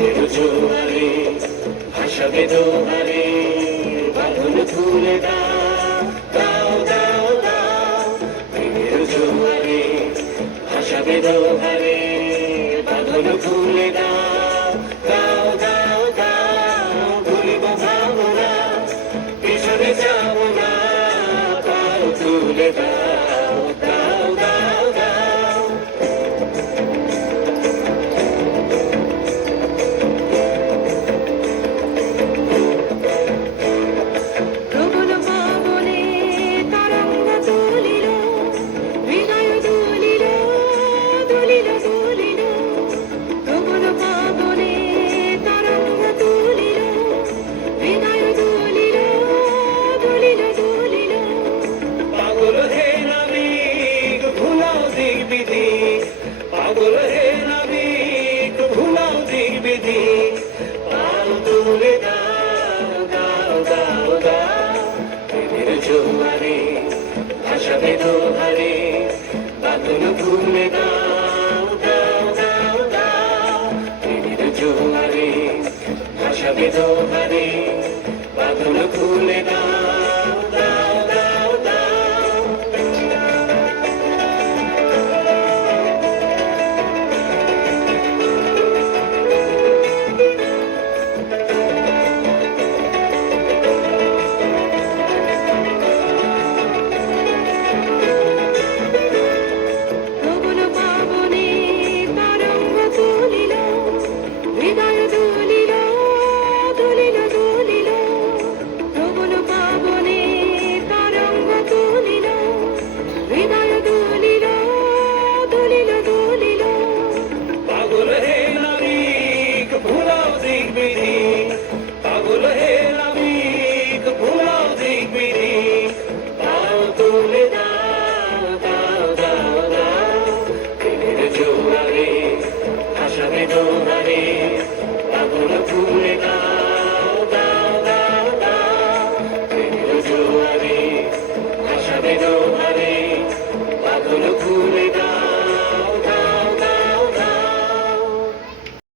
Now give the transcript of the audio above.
জোয়ারে ভাসাবে দোহারে বাঁধন খুলে দাও দাও দাও দাও প্রেমের জোয়ারে ভাসাবে দোহারে বাঁধন খুলে দাও দাও দাও দাও ভুলিব ভাবনা পিছনে যাব না পাও তুলে দাও দাও দাও দাও পাগল হে নাবিক ভুলাও দিক বিধি পাগল হে নাবিক ভুলাও দিক বিধি পাল তুলে দাও দাও দাও দাও প্রেমের জোয়ারে ভাসাবে দোহারে বাঁধন খুলে দাও দাও দাও দাও প্রেমের জোয়ারে ভাসাবে দোহারে